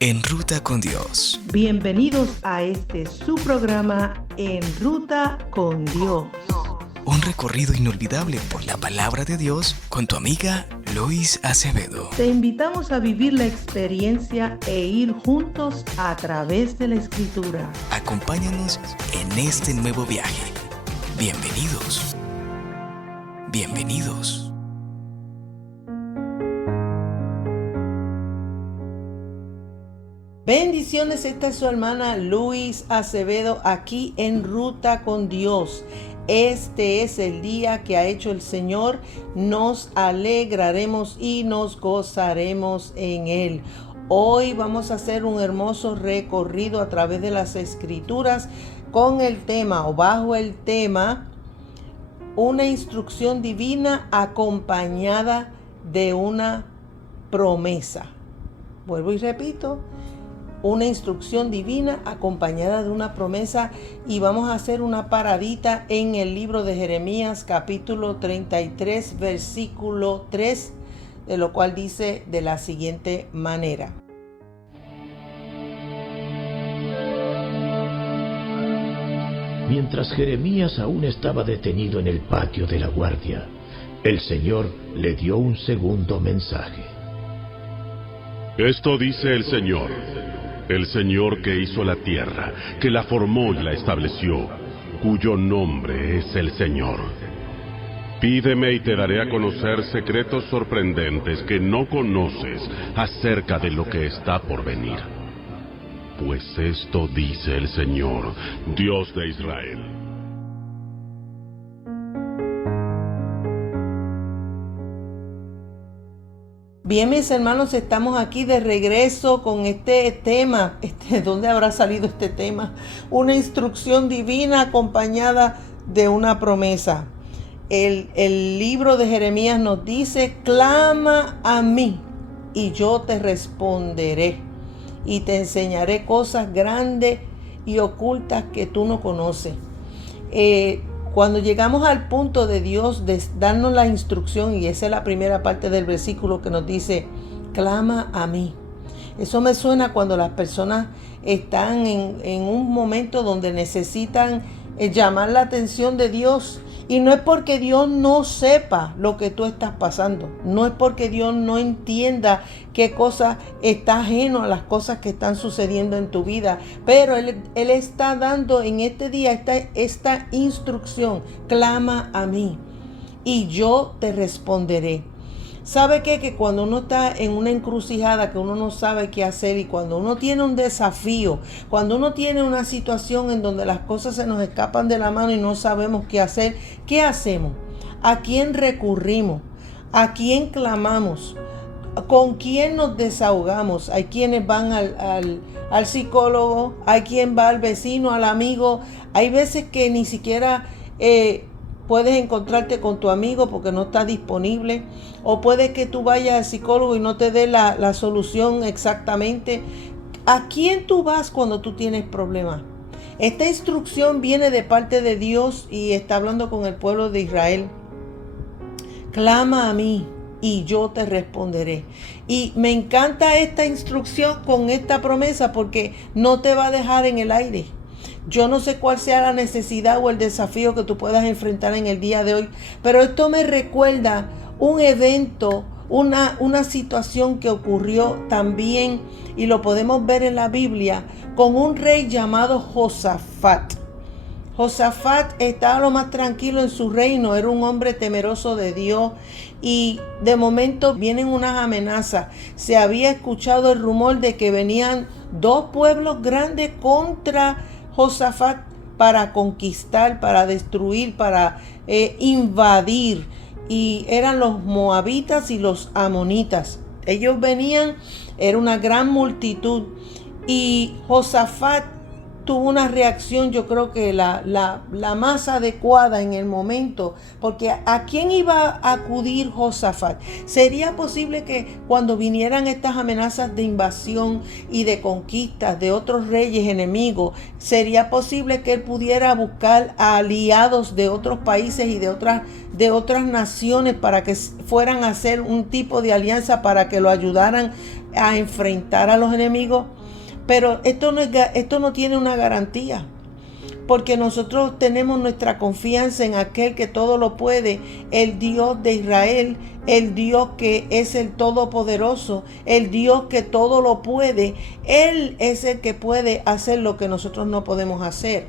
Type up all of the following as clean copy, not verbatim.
En Ruta con Dios. Bienvenidos a su programa En Ruta con Dios. Un recorrido inolvidable por la palabra de Dios con tu amiga Lois Acevedo. Te invitamos a vivir la experiencia e ir juntos a través de la Escritura. Acompáñanos en este nuevo viaje. Bienvenidos. Bienvenidos. Bendiciones, esta es su hermana Lois Acevedo aquí en Ruta con Dios. Este es el día que ha hecho el Señor, nos alegraremos y nos gozaremos en Él. Hoy vamos a hacer un hermoso recorrido a través de las Escrituras con el tema o bajo el tema, una instrucción divina acompañada de una promesa. Vuelvo y repito. Una instrucción divina acompañada de una promesa, y vamos a hacer una paradita en el libro de Jeremías capítulo 33 versículo 3, de lo cual dice de la siguiente manera. Mientras Jeremías aún estaba detenido en el patio de la guardia, el Señor le dio un segundo mensaje. Esto dice el Señor que hizo la tierra, que la formó y la estableció, cuyo nombre es el Señor. Pídeme y te daré a conocer secretos sorprendentes que no conoces acerca de lo que está por venir. Pues esto dice el Señor, Dios de Israel. Bien, mis hermanos, estamos aquí de regreso con este tema. ¿Dónde habrá salido este tema? Una instrucción divina acompañada de una promesa. El libro de Jeremías nos dice: clama a mí y yo te responderé y te enseñaré cosas grandes y ocultas que tú no conoces. Cuando llegamos al punto de Dios de darnos la instrucción, y esa es la primera parte del versículo que nos dice, clama a mí. Eso me suena cuando las personas están en un momento donde necesitan llamar la atención de Dios. Y no es porque Dios no sepa lo que tú estás pasando. No es porque Dios no entienda qué cosa está ajeno a las cosas que están sucediendo en tu vida. Pero Él está dando en este día esta instrucción. Clama a mí y yo te responderé. ¿Sabe qué? Que cuando uno está en una encrucijada, que uno no sabe qué hacer, y cuando uno tiene un desafío, cuando uno tiene una situación en donde las cosas se nos escapan de la mano y no sabemos qué hacer, ¿qué hacemos? ¿A quién recurrimos? ¿A quién clamamos? ¿Con quién nos desahogamos? Hay quienes van al psicólogo, hay quien va al vecino, al amigo. Hay veces que ni siquiera puedes encontrarte con tu amigo porque no está disponible, o puede que tú vayas al psicólogo y no te dé la solución exactamente. ¿A quién tú vas cuando tú tienes problemas? Esta instrucción viene de parte de Dios y está hablando con el pueblo de Israel. Clama a mí y yo te responderé. Y me encanta esta instrucción con esta promesa, porque no te va a dejar en el aire. Yo no sé cuál sea la necesidad o el desafío que tú puedas enfrentar en el día de hoy, pero esto me recuerda un evento, una situación que ocurrió también, y lo podemos ver en la Biblia, con un rey llamado Josafat. Josafat estaba lo más tranquilo en su reino, era un hombre temeroso de Dios, y de momento vienen unas amenazas. Se había escuchado el rumor de que venían dos pueblos grandes contra Josafat para conquistar, para destruir, para invadir, y eran los moabitas y los amonitas. Ellos venían, era una gran multitud, y Josafat tuvo una reacción, yo creo que la más adecuada en el momento, porque ¿a quién iba a acudir Josafat? ¿Sería posible que cuando vinieran estas amenazas de invasión y de conquistas de otros reyes enemigos, sería posible que él pudiera buscar a aliados de otros países y de otras naciones para que fueran a hacer un tipo de alianza para que lo ayudaran a enfrentar a los enemigos. Pero esto no tiene una garantía, porque nosotros tenemos nuestra confianza en aquel que todo lo puede, el Dios de Israel, el Dios que es el Todopoderoso, el Dios que todo lo puede. Él es el que puede hacer lo que nosotros no podemos hacer.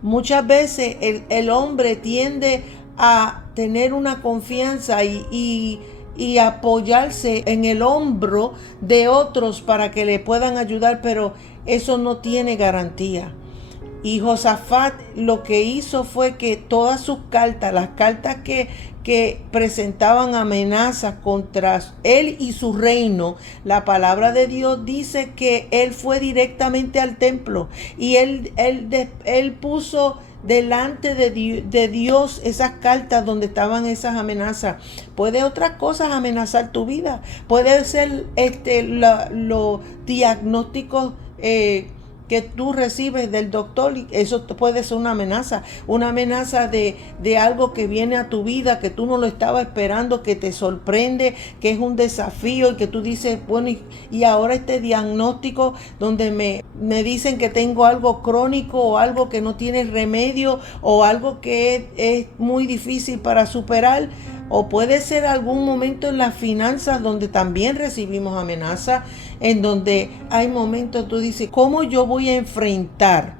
Muchas veces el hombre tiende a tener una confianza y apoyarse en el hombro de otros para que le puedan ayudar, pero eso no tiene garantía. Y Josafat lo que hizo fue que todas sus cartas, las cartas que presentaban amenazas contra él y su reino, la palabra de Dios dice que él fue directamente al templo y él puso delante de Dios esas cartas donde estaban esas amenazas. Puede otras cosas amenazar tu vida. Puede ser los diagnósticos que tú recibes del doctor, y eso puede ser una amenaza de algo que viene a tu vida, que tú no lo estabas esperando, que te sorprende, que es un desafío y que tú dices, bueno, y ahora este diagnóstico donde me dicen que tengo algo crónico o algo que no tiene remedio o algo que es muy difícil para superar. O puede ser algún momento en las finanzas donde también recibimos amenazas, en donde hay momentos tú dices, ¿cómo yo voy a enfrentar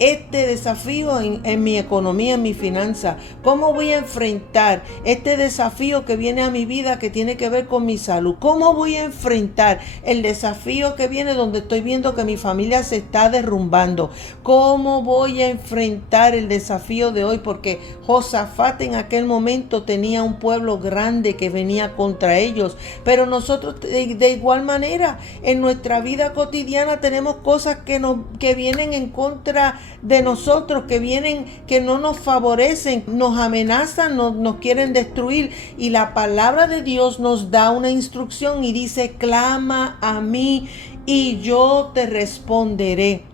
este desafío en mi economía, en mi finanza? ¿Cómo voy a enfrentar este desafío que viene a mi vida que tiene que ver con mi salud? ¿Cómo voy a enfrentar el desafío que viene donde estoy viendo que mi familia se está derrumbando? ¿Cómo voy a enfrentar el desafío de hoy? Porque Josafat en aquel momento tenía un pueblo grande que venía contra ellos. Pero nosotros de igual manera en nuestra vida cotidiana tenemos cosas que vienen en contra de nosotros, que no nos favorecen, nos amenazan, nos quieren destruir. Y la palabra de Dios nos da una instrucción y dice, clama a mí y yo te responderé.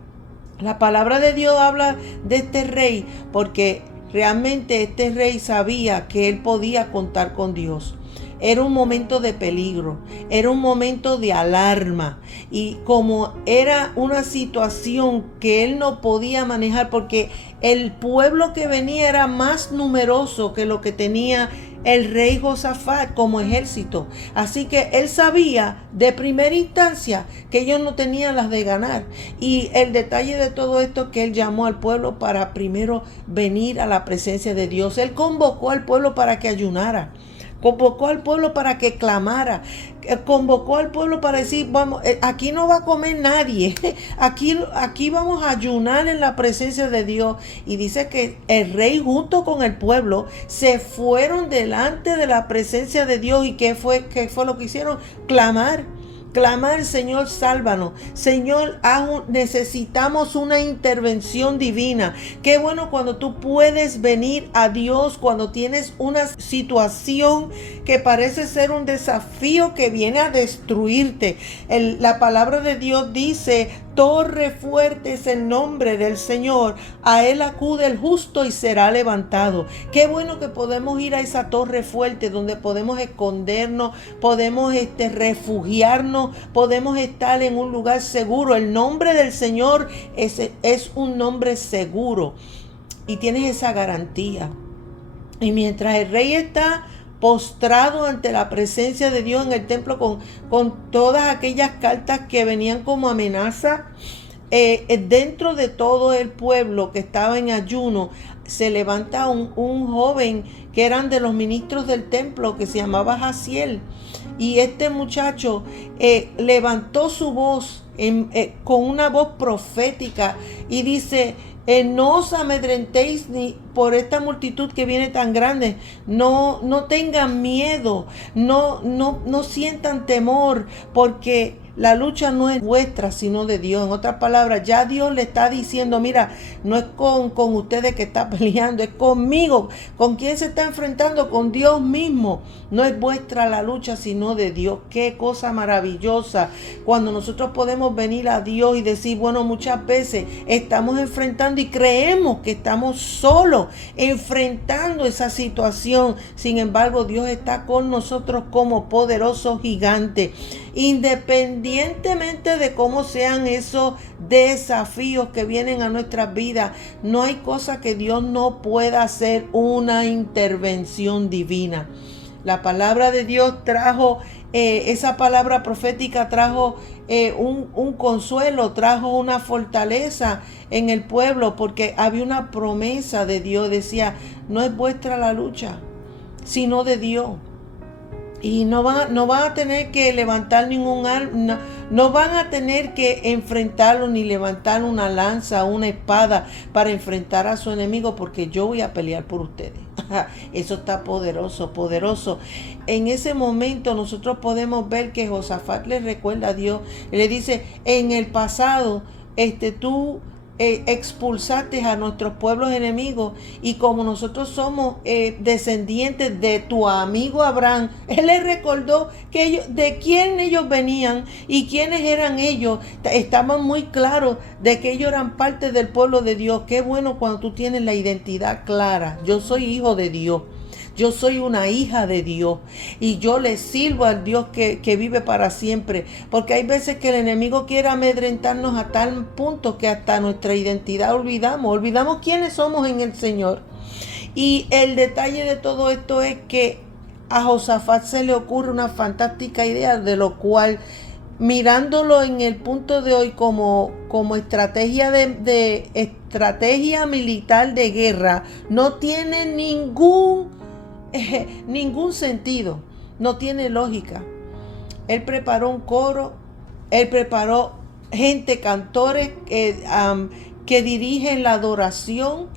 La palabra de Dios habla de este rey porque realmente este rey sabía que él podía contar con Dios. Era un momento de peligro, era un momento de alarma, y como era una situación que él no podía manejar porque el pueblo que venía era más numeroso que lo que tenía el rey Josafat como ejército. Así que él sabía de primera instancia que ellos no tenían las de ganar. Y el detalle de todo esto es que él llamó al pueblo para primero venir a la presencia de Dios. Él convocó al pueblo para que ayunara. Convocó al pueblo para que clamara, convocó al pueblo para decir, vamos, aquí no va a comer nadie, aquí vamos a ayunar en la presencia de Dios. Y dice que el rey junto con el pueblo se fueron delante de la presencia de Dios. ¿Y qué fue lo que hicieron? Clamar, Señor, sálvanos. Señor, necesitamos una intervención divina. Qué bueno cuando tú puedes venir a Dios cuando tienes una situación que parece ser un desafío que viene a destruirte. La palabra de Dios dice, torre fuerte es el nombre del Señor. A él acude el justo y será levantado. Qué bueno que podemos ir a esa torre fuerte donde podemos escondernos, podemos refugiarnos, podemos estar en un lugar seguro. El nombre del Señor es un nombre seguro y tienes esa garantía. Y mientras el rey está postrado ante la presencia de Dios en el templo con todas aquellas cartas que venían como amenaza, dentro de todo el pueblo que estaba en ayuno, se levanta un joven que eran de los ministros del templo, que se llamaba Jaziel. Y este muchacho levantó su voz con una voz profética y dice, no os amedrentéis ni por esta multitud que viene tan grande. No tengan miedo, no sientan temor, porque la lucha no es vuestra, sino de Dios. En otras palabras, ya Dios le está diciendo, mira, no es con ustedes que está peleando, es conmigo. ¿Con quién se está enfrentando? Con Dios mismo. No es vuestra la lucha, sino de Dios. Qué cosa maravillosa cuando nosotros podemos venir a Dios y decir, bueno, muchas veces estamos enfrentando y creemos que estamos solos enfrentando esa situación. Sin embargo, Dios está con nosotros como poderoso gigante. Independientemente de cómo sean esos desafíos que vienen a nuestras vidas, no hay cosa que Dios no pueda hacer una intervención divina. La palabra de Dios trajo, esa palabra profética trajo un consuelo, trajo una fortaleza en el pueblo, porque había una promesa de Dios. Decía, no es vuestra la lucha, sino de Dios. Y no van a tener que levantar no van a tener que enfrentarlo ni levantar una lanza, una espada para enfrentar a su enemigo, porque yo voy a pelear por ustedes. Eso está poderoso, poderoso. En ese momento nosotros podemos ver que Josafat le recuerda a Dios. Y le dice, en el pasado, tú expulsaste a nuestros pueblos enemigos, y como nosotros somos descendientes de tu amigo Abraham, él les recordó que de quién ellos venían y quiénes eran ellos. Estaban muy claros de que ellos eran parte del pueblo de Dios. Qué bueno cuando tú tienes la identidad clara. Yo soy hijo de Dios. Yo soy una hija de Dios y yo le sirvo al Dios que vive para siempre. Porque hay veces que el enemigo quiere amedrentarnos a tal punto que hasta nuestra identidad olvidamos quiénes somos en el Señor. Y el detalle de todo esto es que a Josafat se le ocurre una fantástica idea, de lo cual, mirándolo en el punto de hoy como estrategia de estrategia militar de guerra, no tiene ningún sentido, no tiene lógica. Él preparó un coro, él preparó gente, cantores que dirigen la adoración,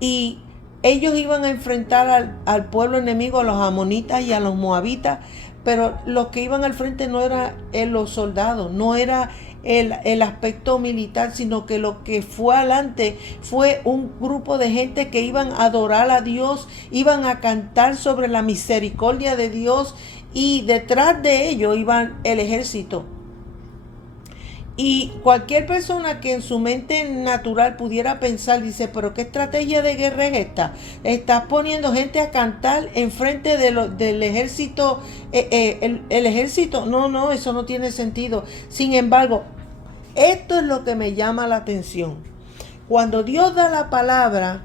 y ellos iban a enfrentar al pueblo enemigo, a los amonitas y a los moabitas, pero los que iban al frente no eran los soldados, no era el aspecto militar, sino que lo que fue adelante fue un grupo de gente que iban a adorar a Dios, iban a cantar sobre la misericordia de Dios, y detrás de ellos iban el ejército. Y cualquier persona que en su mente natural pudiera pensar, dice, pero ¿qué estrategia de guerra es esta? Estás poniendo gente a cantar enfrente del ejército. El ejército, no, eso no tiene sentido. Sin embargo, esto es lo que me llama la atención. Cuando Dios da la palabra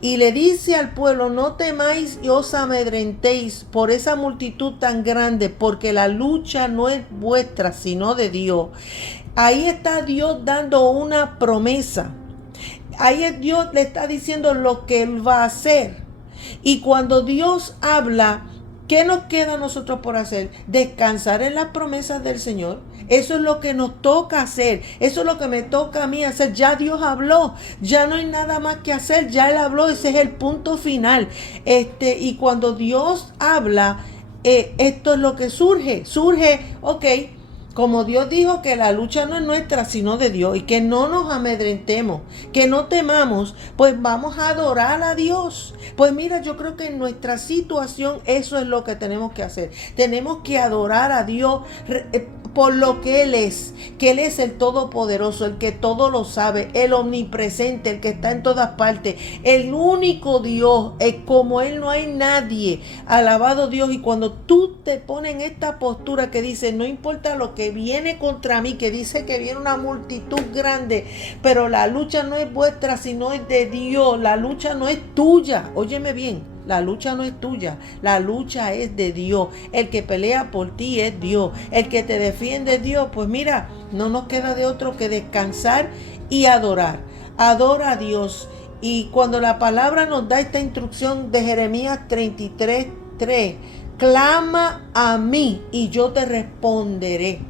y le dice al pueblo, no temáis y os amedrentéis por esa multitud tan grande, porque la lucha no es vuestra, sino de Dios. Ahí está Dios dando una promesa. Ahí Dios le está diciendo lo que Él va a hacer. Y cuando Dios habla, ¿qué nos queda a nosotros por hacer? Descansar en las promesas del Señor. Eso es lo que nos toca hacer. Eso es lo que me toca a mí hacer. Ya Dios habló. Ya no hay nada más que hacer. Ya Él habló. Ese es el punto final. Y cuando Dios habla, esto es lo que surge. Ok. Como Dios dijo que la lucha no es nuestra, sino de Dios, y que no nos amedrentemos, que no temamos, pues vamos a adorar a Dios. Pues mira, yo creo que en nuestra situación eso es lo que tenemos que hacer. Tenemos que adorar a Dios por lo que Él es, que Él es el Todopoderoso, el que todo lo sabe, el omnipresente, el que está en todas partes, el único Dios. Como Él no hay nadie. Alabado Dios. Y cuando tú te pones en esta postura que dice, no importa lo que viene contra mí, que dice que viene una multitud grande, pero la lucha no es vuestra, sino es de Dios. La lucha no es tuya. Óyeme bien. La lucha no es tuya, la lucha es de Dios. El que pelea por ti es Dios. El que te defiende es Dios. Pues mira, no nos queda de otro que descansar y adorar. Adora a Dios. Y cuando la palabra nos da esta instrucción de Jeremías 33:3, clama a mí y yo te responderé.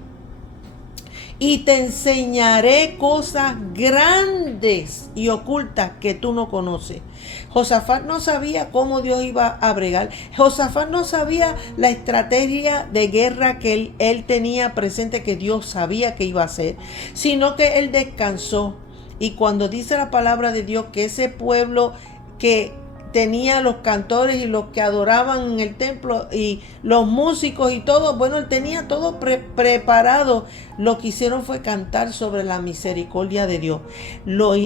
Y te enseñaré cosas grandes y ocultas que tú no conoces. Josafat no sabía cómo Dios iba a bregar. Josafat no sabía la estrategia de guerra que él tenía presente, que Dios sabía que iba a hacer, sino que él descansó. Y cuando dice la palabra de Dios que ese pueblo que tenía los cantores y los que adoraban en el templo y los músicos y todo, bueno, él tenía todo preparado. Lo que hicieron fue cantar sobre la misericordia de Dios. Lo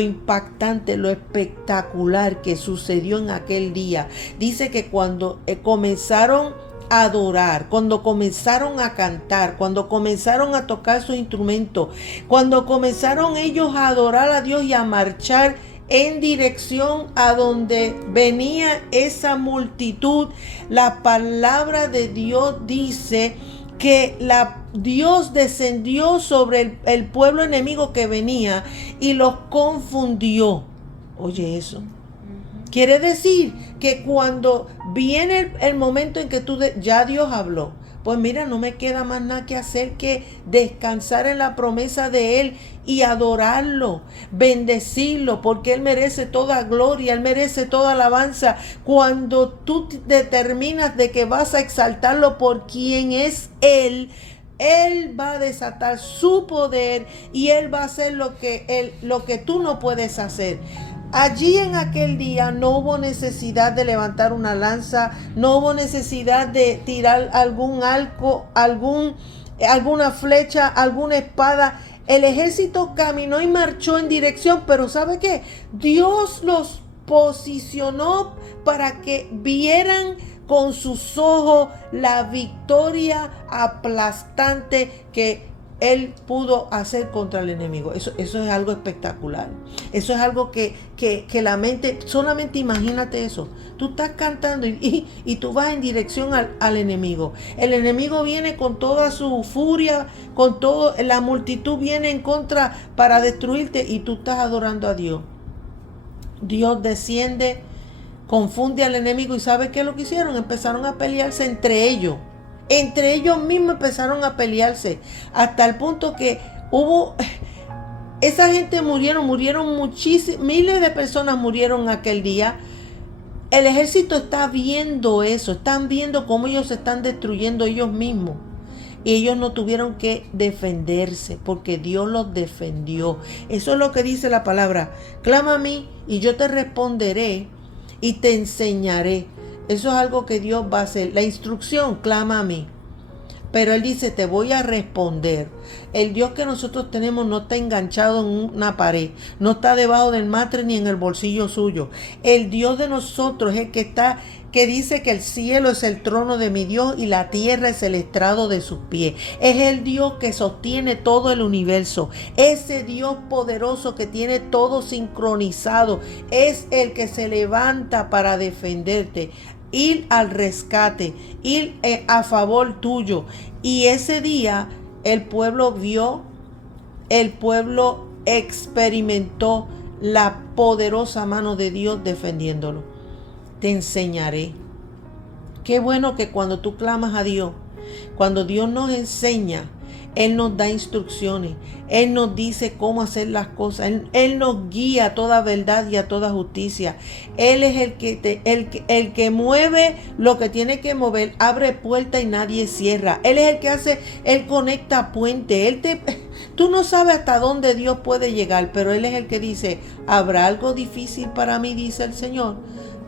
impactante, lo espectacular que sucedió en aquel día. Dice que cuando comenzaron a adorar, cuando comenzaron a cantar, cuando comenzaron a tocar sus instrumentos, cuando comenzaron ellos a adorar a Dios y a marchar en dirección a donde venía esa multitud, la palabra de Dios dice que Dios descendió sobre el pueblo enemigo que venía y los confundió. Oye eso. Quiere decir que cuando viene el momento en que ya Dios habló, pues mira, no me queda más nada que hacer que descansar en la promesa de Él y adorarlo, bendecirlo, porque Él merece toda gloria, Él merece toda alabanza. Cuando tú determinas de que vas a exaltarlo por quien es Él va a desatar su poder y Él va a hacer lo que tú no puedes hacer. Allí en aquel día no hubo necesidad de levantar una lanza, no hubo necesidad de tirar algún arco, alguna flecha, alguna espada. El ejército caminó y marchó en dirección, pero ¿sabe qué? Dios los posicionó para que vieran con sus ojos la victoria aplastante que Él pudo hacer contra el enemigo. Eso es algo espectacular. Eso es algo que la mente, solamente imagínate eso. Tú estás cantando y tú vas en dirección al enemigo. El enemigo viene con toda su furia, con todo, la multitud viene en contra para destruirte y tú estás adorando a Dios. Dios desciende, confunde al enemigo y ¿sabe qué es lo que hicieron? Empezaron a pelearse entre ellos. Entre ellos mismos empezaron a pelearse hasta el punto que esa gente murieron muchísimos, miles de personas murieron aquel día. El ejército está viendo eso, están viendo cómo ellos se están destruyendo ellos mismos. Y ellos no tuvieron que defenderse porque Dios los defendió. Eso es lo que dice la palabra. Clama a mí y yo te responderé y te enseñaré. Eso es algo que Dios va a hacer. La instrucción, clama a mí. Pero Él dice, te voy a responder. El Dios que nosotros tenemos no está enganchado en una pared. No está debajo del matre ni en el bolsillo suyo. El Dios de nosotros es el que dice que el cielo es el trono de mi Dios y la tierra es el estrado de sus pies. Es el Dios que sostiene todo el universo. Ese Dios poderoso que tiene todo sincronizado. Es el que se levanta para defenderte. Ir al rescate, ir a favor tuyo. Y ese día el pueblo vio, el pueblo experimentó la poderosa mano de Dios defendiéndolo. Te enseñaré. Qué bueno que cuando tú clamas a Dios, cuando Dios nos enseña, Él nos da instrucciones, Él nos dice cómo hacer las cosas, Él nos guía a toda verdad y a toda justicia. Él es el que mueve lo que tiene que mover, abre puertas y nadie cierra. Él es el que hace, Él conecta puentes. Tú no sabes hasta dónde Dios puede llegar, pero Él es el que dice, ¿habrá algo difícil para mí? Dice el Señor.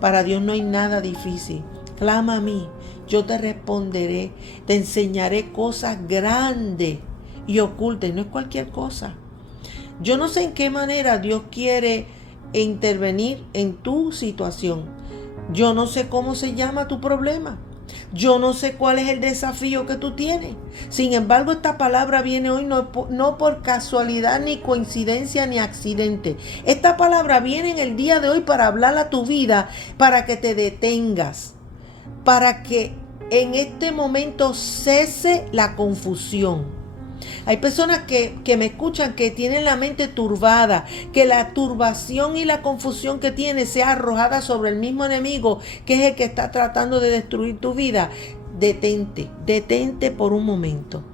Para Dios no hay nada difícil. Clama a mí. Yo te responderé, te enseñaré cosas grandes y ocultas. Y no es cualquier cosa. Yo no sé en qué manera Dios quiere intervenir en tu situación. Yo no sé cómo se llama tu problema. Yo no sé cuál es el desafío que tú tienes. Sin embargo, esta palabra viene hoy no por casualidad, ni coincidencia, ni accidente. Esta palabra viene en el día de hoy para hablar a tu vida, para que te detengas, para que en este momento cese la confusión. Hay personas que me escuchan que tienen la mente turbada, que la turbación y la confusión que tiene sea arrojada sobre el mismo enemigo, que es el que está tratando de destruir tu vida. Detente por un momento.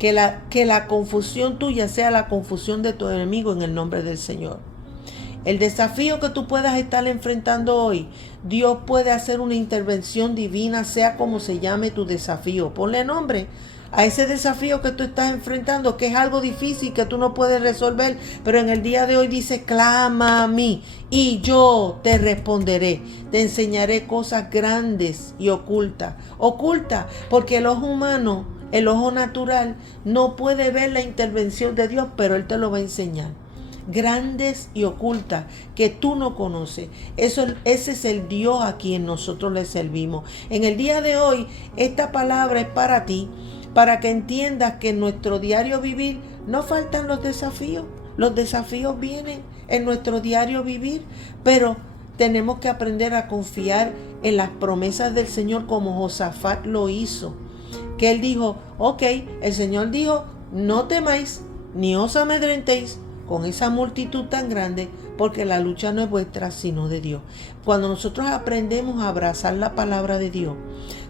Que la confusión tuya sea la confusión de tu enemigo en el nombre del Señor. El desafío que tú puedas estar enfrentando hoy, Dios puede hacer una intervención divina, sea como se llame tu desafío. Ponle nombre a ese desafío que tú estás enfrentando, que es algo difícil, que tú no puedes resolver, pero en el día de hoy dice, clama a mí y yo te responderé. Te enseñaré cosas grandes y ocultas. Ocultas, porque el ojo humano, el ojo natural, no puede ver la intervención de Dios, pero Él te lo va a enseñar. grandes y ocultas que tú no conoces. Ese es el Dios a quien nosotros le servimos. En el día de hoy, esta palabra es para ti, para que entiendas que en nuestro diario vivir no faltan los desafíos. Los desafíos vienen en nuestro diario vivir, pero tenemos que aprender a confiar en las promesas del Señor como Josafat lo hizo. Que él dijo, ok, el Señor dijo, no temáis ni os amedrentéis con esa multitud tan grande, porque la lucha no es vuestra, sino de Dios. Cuando nosotros aprendemos a abrazar la palabra de Dios,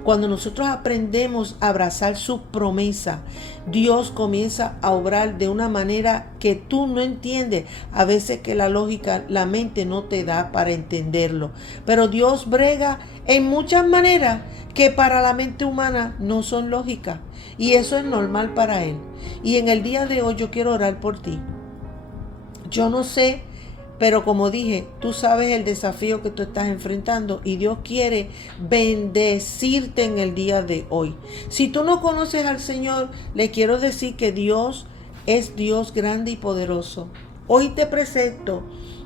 cuando nosotros aprendemos a abrazar su promesa, Dios comienza a obrar de una manera que tú no entiendes. A veces que la lógica, la mente no te da para entenderlo. Pero Dios brega en muchas maneras que para la mente humana no son lógicas. Y eso es normal para Él. Y en el día de hoy yo quiero orar por ti. Yo no sé, pero como dije, tú sabes el desafío que tú estás enfrentando y Dios quiere bendecirte en el día de hoy. Si tú no conoces al Señor, le quiero decir que Dios es Dios grande y poderoso. Hoy te presento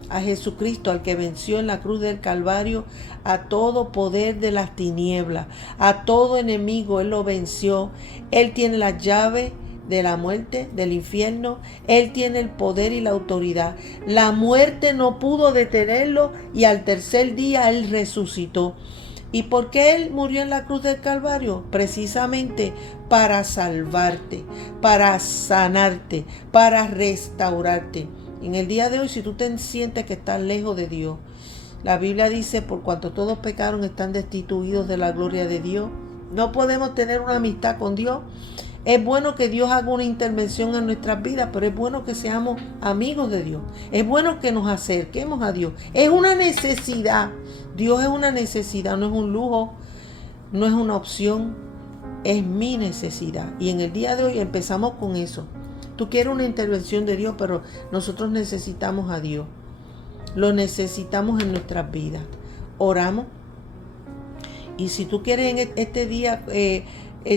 a Jesucristo, al que venció en la cruz del Calvario a todo poder de las tinieblas, a todo enemigo. Él lo venció. Él tiene la llave de la muerte, del infierno. Él tiene el poder y la autoridad. La muerte no pudo detenerlo y al tercer día Él resucitó. ¿Y por qué Él murió en la cruz del Calvario? Precisamente para salvarte, para sanarte, para restaurarte. En el día de hoy, si tú te sientes que estás lejos de Dios, la Biblia dice, por cuanto todos pecaron, están destituidos de la gloria de Dios. No podemos tener una amistad con Dios. Es bueno que Dios haga una intervención en nuestras vidas, pero es bueno que seamos amigos de Dios. Es bueno que nos acerquemos a Dios. Es una necesidad. Dios es una necesidad, no es un lujo, no es una opción. Es mi necesidad. Y en el día de hoy empezamos con eso. Tú quieres una intervención de Dios, pero nosotros necesitamos a Dios. Lo necesitamos en nuestras vidas. Oramos. Y si tú quieres en este día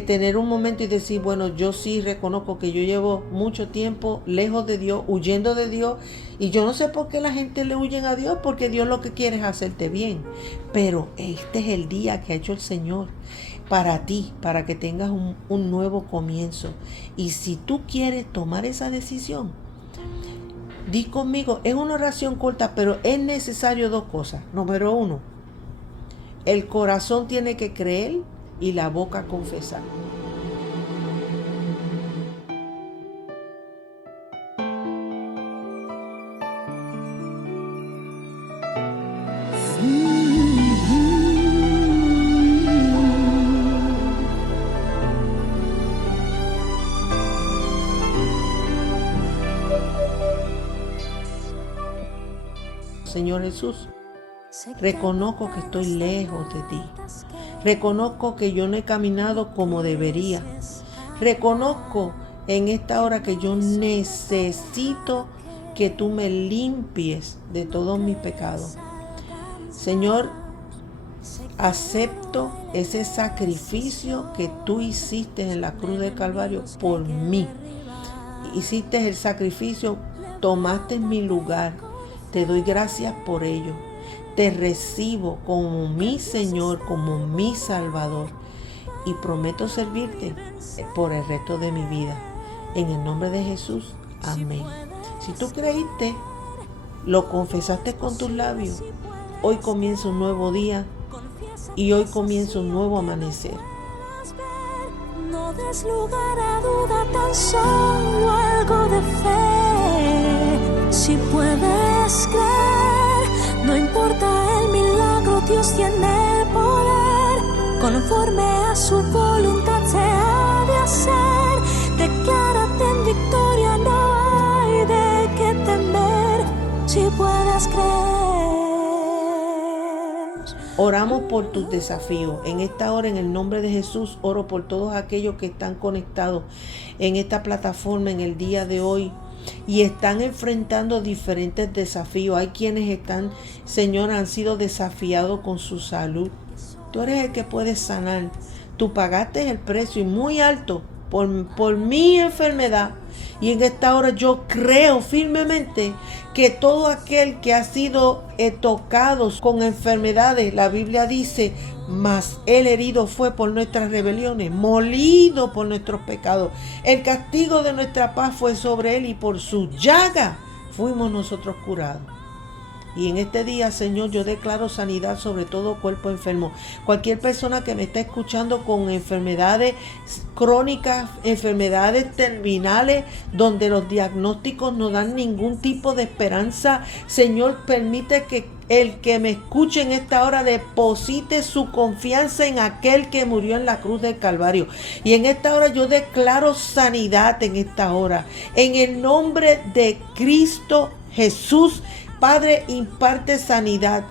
tener un momento y decir, bueno, yo sí reconozco que yo llevo mucho tiempo lejos de Dios, huyendo de Dios, y yo no sé por qué la gente le huyen a Dios, porque Dios lo que quiere es hacerte bien. Pero este es el día que ha hecho el Señor para ti, para que tengas un nuevo comienzo. Y si tú quieres tomar esa decisión, di conmigo, es una oración corta, pero es necesario dos cosas. Número uno, el corazón tiene que creer y la boca confesar. Señor Jesús, reconozco que estoy lejos de ti. Reconozco que yo no he caminado como debería. Reconozco en esta hora que yo necesito que tú me limpies de todos mis pecados. Señor, acepto ese sacrificio que tú hiciste en la cruz del Calvario por mí. Hiciste el sacrificio, tomaste mi lugar. Te doy gracias por ello. Te recibo como mi Señor, como mi Salvador, y prometo servirte por el resto de mi vida. En el nombre de Jesús, amén. Si tú creíste, lo confesaste con tus labios, hoy comienza un nuevo día y hoy comienza un nuevo amanecer. No des lugar a duda, tan solo algo de fe. Si puedes creer, no importa el milagro, Dios tiene poder. Conforme a su voluntad se ha de hacer. Declárate en victoria, no hay de qué temer. Si puedes creer. Oramos por tus desafíos. En esta hora, en el nombre de Jesús, oro por todos aquellos que están conectados en esta plataforma en el día de hoy y están enfrentando diferentes desafíos. Hay quienes están, Señor, han sido desafiados con su salud. Tú eres el que puedes sanar. Tú pagaste el precio y muy alto por mi enfermedad. Y en esta hora yo creo firmemente que todo aquel que ha sido tocado con enfermedades, la Biblia dice, mas el herido fue por nuestras rebeliones, molido por nuestros pecados. El castigo de nuestra paz fue sobre él y por su llaga fuimos nosotros curados. Y en este día, Señor, yo declaro sanidad sobre todo cuerpo enfermo. Cualquier persona que me está escuchando con enfermedades crónicas, enfermedades terminales, donde los diagnósticos no dan ningún tipo de esperanza, Señor, permite que el que me escuche en esta hora deposite su confianza en aquel que murió en la cruz del Calvario. Y en esta hora yo declaro sanidad en esta hora. En el nombre de Cristo Jesús, Padre, imparte sanidad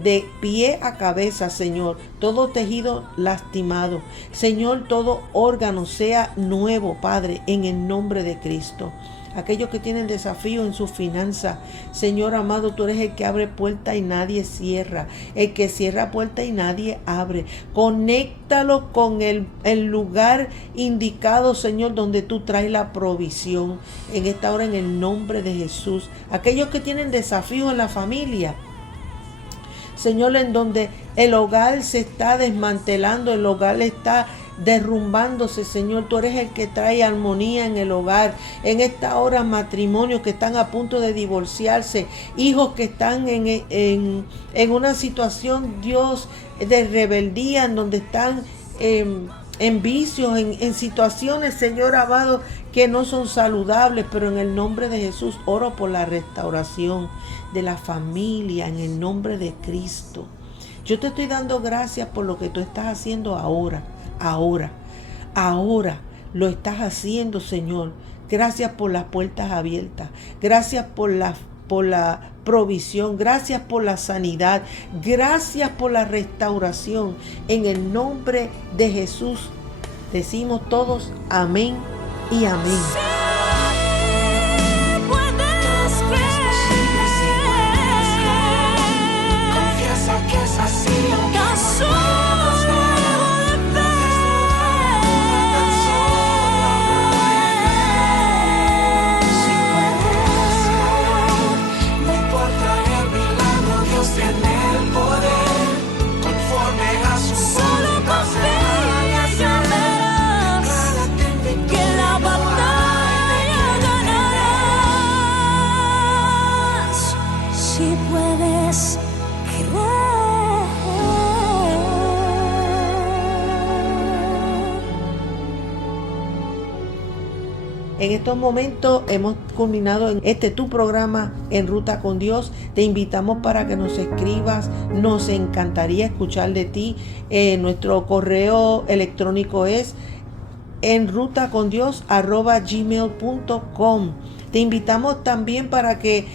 de pie a cabeza, Señor. Todo tejido lastimado, Señor, todo órgano sea nuevo, Padre, en el nombre de Cristo. Aquellos que tienen desafío en su finanza, Señor amado, tú eres el que abre puerta y nadie cierra, el que cierra puerta y nadie abre. Conéctalo con el lugar indicado, Señor, donde tú traes la provisión en esta hora, en el nombre de Jesús. Aquellos que tienen desafío en la familia, Señor, en donde el hogar se está desmantelando, el hogar está derrumbándose, Señor, tú eres el que trae armonía en el hogar. En esta hora, matrimonios que están a punto de divorciarse, hijos que están en una situación, Dios, de rebeldía, en donde están en vicios, en situaciones, Señor amado, que no son saludables, pero en el nombre de Jesús oro por la restauración de la familia, en el nombre de Cristo. Yo te estoy dando gracias por lo que tú estás haciendo ahora lo estás haciendo, Señor. Gracias por las puertas abiertas, gracias por la provisión, gracias por la sanidad, gracias por la restauración. En el nombre de Jesús decimos todos amén y amén. En estos momentos hemos culminado en tu programa En Ruta con Dios. Te invitamos para que nos escribas. Nos encantaría escuchar de ti. Nuestro correo electrónico es enrutacondios@gmail.com. Te invitamos también para que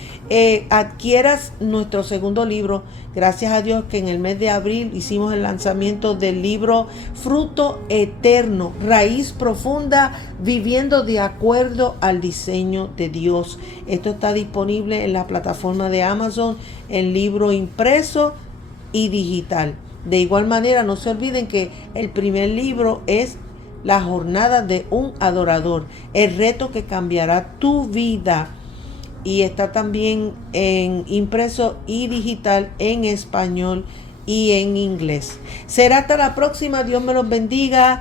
adquieras nuestro segundo libro. Gracias a Dios que en el mes de abril hicimos el lanzamiento del libro Fruto Eterno, Raíz Profunda, viviendo de acuerdo al diseño de Dios. Esto está disponible en la plataforma de Amazon, en libro impreso y digital. De igual manera, no se olviden que el primer libro es La jornada de un adorador, el reto que cambiará tu vida. Y está también en impreso y digital en español y en inglés. Será hasta la próxima. Dios me los bendiga.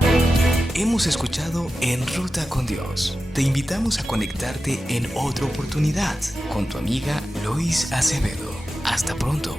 Hemos escuchado En Ruta con Dios. Te invitamos a conectarte en otra oportunidad con tu amiga Lois Acevedo. Hasta pronto.